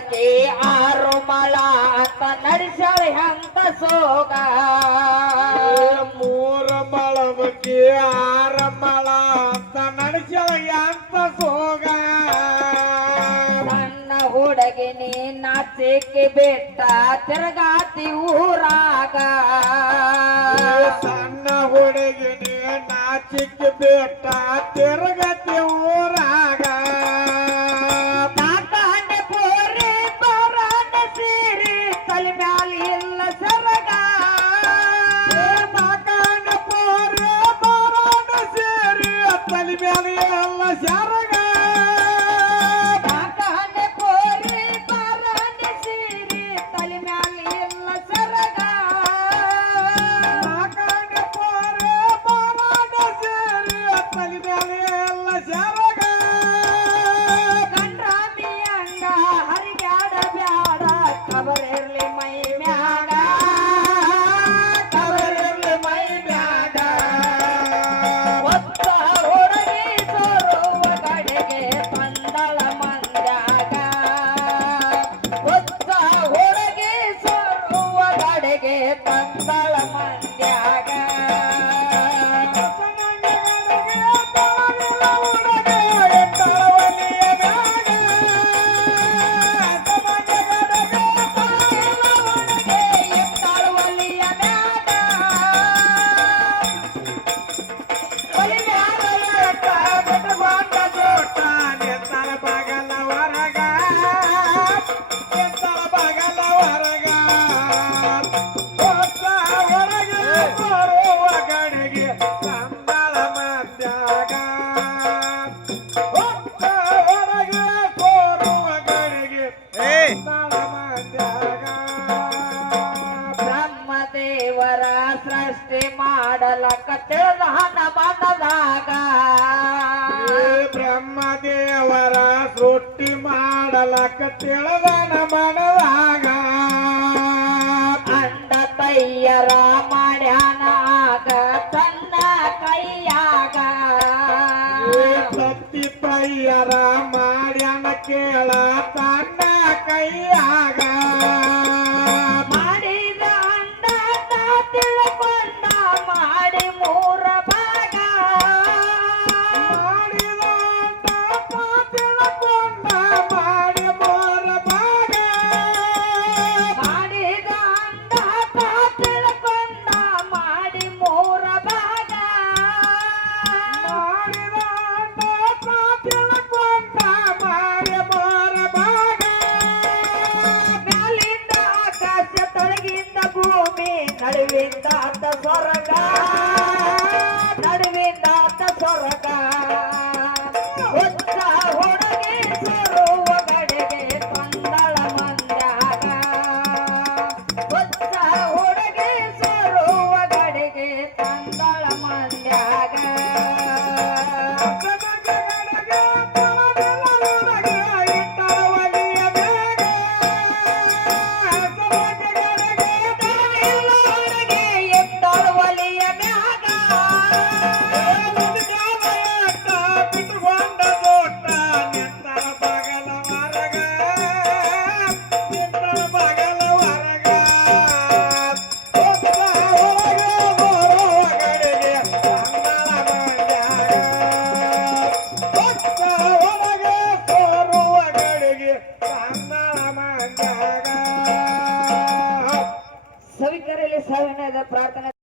ಮಳಕೆ ಆರು ಮಳ ಅಂತ ನಡೆಸ್ಯಾಳ ಹೆಂತ ಸೋಗ ಮೂರು ಮಳವಕ್ಕೆ ಆರು ಮಳ ಅಂತ ನಡೆಸ್ಯಾಳ ಎಂತ ಸೋಗ ಸಣ್ಣ ಹುಡುಗಿ ನೀ ನಾಚಿಕೆ ಬೆಟ್ಟ ತಿರುಗಾತಿ ಊರಾಗ ಸಣ್ಣ ಹುಡುಗಿ ನಾಚಿಕೆ ಬೆಟ್ಟ ತಿರುಗತಿ ಊರಾಗ ನಾಕಾಂಡೆ ಪೋರಿ ಬಾರಾಟ ಸೀರಿ ತಲೆ ಮ್ಯಾಲ ಇಲ್ಲ ಸರಗ ನಾಕಾಂಡ ಪೋರೆ ಬಾರಾಟ ಸೇರಿ ತಲೆ ಮೇಲೆ ಎಲ್ಲ ಸರಗ ನಾಕಾಂಡೆ ಪೋರಿ ಬಾರಾಟ ಸೀರಿ ತಲೆ ಮ್ಯಾಲ ಇಲ್ಲ ಸರಗ ನಾಕಾಂಡ ಪೋರೆ ಬಾರಾಟ ಸೇರಿ ತಲೆ ಮೇಲೆ ಎಲ್ಲ ಸರಗ ಗಂಡ್ರಾಮಿ ಅಂಗ ಹರಿಗಾಡ ಬ್ಯಾಡ ಕಬರಿರ್ಲಿ ಮೈ ಮ್ಯಾಗ ಕಬರಿರ್ಲಿ ಮೈ ಮ್ಯಾಗ ಒತ್ತ ಹೊರಗೆ ಸೋರುವ ಕಡೆಗೆ ಪಂದಳ ಮಂದ್ಯಾಗ ಒತ್ತ ಹೊರಗೆ ಸೋರುವ ಕಡೆಗೆ ಪಂದಳ ಮಂದ್ಯಾಗ ಬ್ರಹ್ಮದೇವರ ಸೃಷ್ಟಿ ಮಾಡಲಕ ತಿಳಿದಾನ ಬಣ್ಣದಾಗ ಬ್ರಹ್ಮದೇವರ ಸೃಷ್ಟಿ ಮಾಡಲಕ್ಕ ತಿಳಿದನ ಮನದಾಗ ಅಂಡ ತಯ್ಯರ ಮಾಡ್ಯಾನಾಗ ತನ್ನ ಕೈಯಾಗ ಸತ್ತಿ ತಯ್ಯರ ಮಾಡ್ಯಾನ ಕೇಳ ತನ್ನ ಕೈಯಾಗ ಮಾಡಿದ ಅಂಡ ತಾ ತಿಳ್ಕೊಂಡ ಮಾಡಿ ಮೂರ ಭಾಗ ಮಾಡಿದ ತಿಳ್ಕೊಂಡ ಮಾಡಿ ಮೋರ ಭಾಗ ಮಾಡಿದ ಅಂಡ ತಾ ತಿಳ್ಕೊಂಡ ಮಾಡಿ ಮೂರ ಭಾಗ ಮಾಡಿದ ತಿಳ್ಕೊಂಡ ಮಾಡಿ ಮೋರ ಭಾಗ ಮ್ಯಾಲಿಂದ ಆಕಾಶ ತಳಗಿಂದ ಭೂಮಿ ನಡುವಿಂದ ಅತ್ತ ಸ್ವರ್ಗ ನಡುವಿಂದ ಅತ್ತ ಸ್ವರ್ಗ ಹೊತ್ತ ಹೊರಗೆ ಸೋರುವ ಕಡೆಗೆ ಪಂದಳ ಮಂದ್ಯಾಗ ಹೊತ್ತ ಹೊರಗೆ ಸೋರುವ ಕಡೆಗೆ ಪಂದಳ ಮಂದ್ಯಾಗ ಒಲಿಯ ಮ್ಯಾಗ